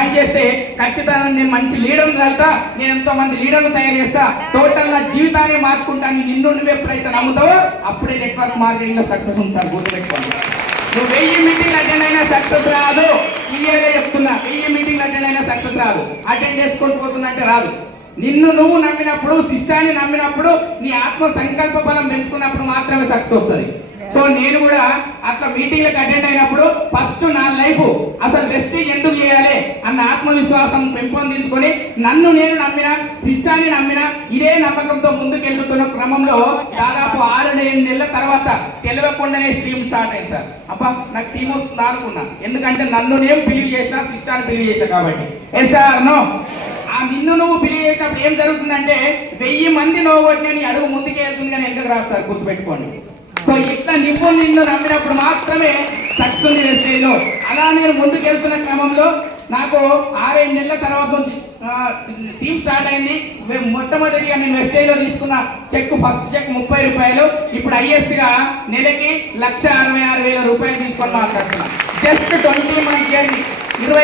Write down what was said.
పని చేస్తే ఖచ్చితంగా నేను మంచి లీడర్ని కలుగుతా, నేను ఎంతో మంది లీడర్లు తయారు చేస్తా, టోటల్ నా జీవితాన్ని మార్చుకుంటాను. నిన్ను నువ్వు ఎప్పుడైతే నమ్ముతావో అప్పుడే నెట్వర్క్ మార్కెటింగ్ లో సక్సెస్ ఉంటాను. గుర్తుపెట్టుకోండి. నువ్వు 1000 మీటింగ్లు అటెండ్ అయినా సక్సెస్ రాదు. క్లియర్గా చెప్తున్నా, 1000 మీటింగ్లు అటెండ్ అయినా సక్సెస్ రాదు. అటెండ్ చేసుకొని పోతుందంటే రాదు. నిన్ను నువ్వు నమ్మినప్పుడు, సిస్టాన్ని నమ్మినప్పుడు, నీ ఆత్మ సంకల్ప బలం పెంచుకున్నప్పుడు మాత్రమే సక్సెస్ వస్తుంది. సో నేను కూడా అట్లా మీటింగ్లకు అటెండ్ అయినప్పుడు ఫస్ట్ నా లైఫ్ అసలు వెస్టేజ్ ఎందుకు చేయాలి అన్న ఆత్మవిశ్వాసం పెంపొందించుకొని నన్ను నేను నమ్మిన, సిస్టాన్ని నమ్మిన, ఇదే నమ్మకంతో ముందుకెళ్తున్న క్రమంలో దాదాపు 6-7 నెలల తర్వాత తెలియకుండానే స్ట్రీమ్ స్టార్ట్ అయింది సార్. అబ్బా నాకు టీం వస్తుంది అనుకున్నా, ఎందుకంటే నన్ను నేను బిలీవ్ చేసిన, సిస్టాన్ని బిలీవ్ చేసిన కాబట్టి. Yes sir no. ఆ నిన్ను నువ్వు బిలీవ్ చేసినప్పుడు ఏం జరుగుతుందంటే 1000 మంది నువ్వు కొట్టిన నీ అడుగు ముందుకే వెళ్తుంది కానీ వెనకకు రాదు సార్. గుర్తుపెట్టుకోండి. సో ఇట్లా నిన్ను నమ్మినప్పుడు మాత్రమే సక్సెస్ ఉంది వెస్టేజ్లో. అలా నేను ముందుకెళ్తున్న క్రమంలో నాకు 6-7 నెలల తర్వాత నుంచి టీం స్టార్ట్ అయింది. మొట్టమొదటిగా నేను వెస్టేజ్లో తీసుకున్న చెక్, ఫస్ట్ చెక్ 30 రూపాయలు. ఇప్పుడు హైయెస్ట్గా నెలకి 1,66,000 రూపాయలు తీసుకొని మాట్లాడుతున్నాను. Just 20 month journey.